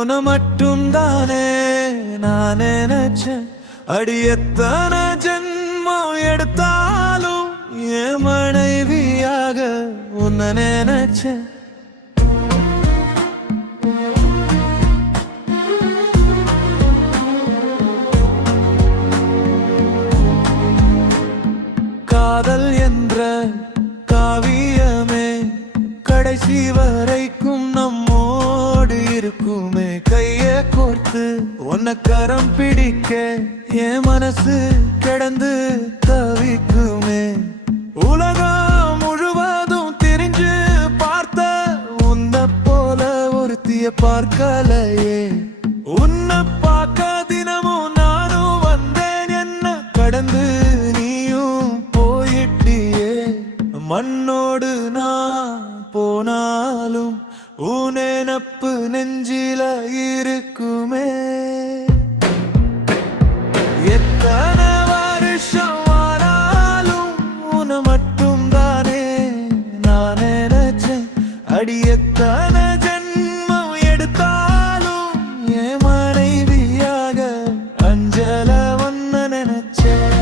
உன மட்டும் தானே நான் நினைச்சேன். அடி எத்தனை ஜென்மம் எடுத்தாலும் என் மனைவியாக உன்னை நினைச்சேன். காதல் என்ற காவியமே கடைசி வரைக்கும் நம்மோடு இருக்குமே. கைய கோர்த்து உன்னை கரம் பிடிக்க என் மனசு கிடந்து தவிக்குமே. உலகம் முழுவதும் திரிஞ்சு பார்த்த உன்னை போல ஒருத்திய பார்க்கலையே. உன்னை பார்க்க தினமும் நானும் வந்தேன், என்ன கடந்து நீயும் போயிட்டியே. மண்ணோடு நான் போனாலும் உன் நினப்பு நெஞ்சில இருக்குமே. எத்தனை வருஷம் ஆனாலும் உன்னை மட்டும் தானே நான் நினைச்சேன். அடி எத்தனை ஜென்மம் எடுத்தாலும் என் மனைவியாக அஞ்சல ஒன்ன நினைச்சேன்.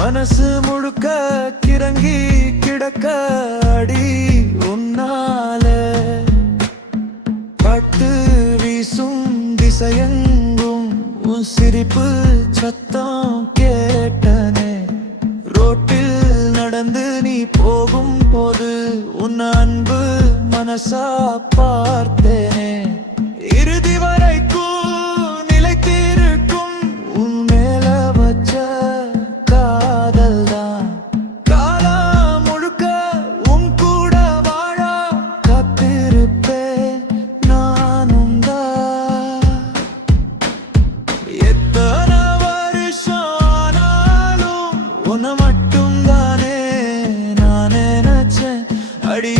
மனசு முழுக்க கிறங்கி கிடக்க அடி உன்னால. பட்டு வீசும் திசையெங்கும் உன் சிரிப்பு சத்தம் கேட்டனே. ரோட்டில் நடந்து நீ போகும் போது உன் அன்பு மனசா பார்த்தேனே. இறுதி வரைக்கும் நிலைத்திருக்கும் உன் மேல வச்ச உன்னை மட்டும் தானே நான் நினைச்சேன். அடி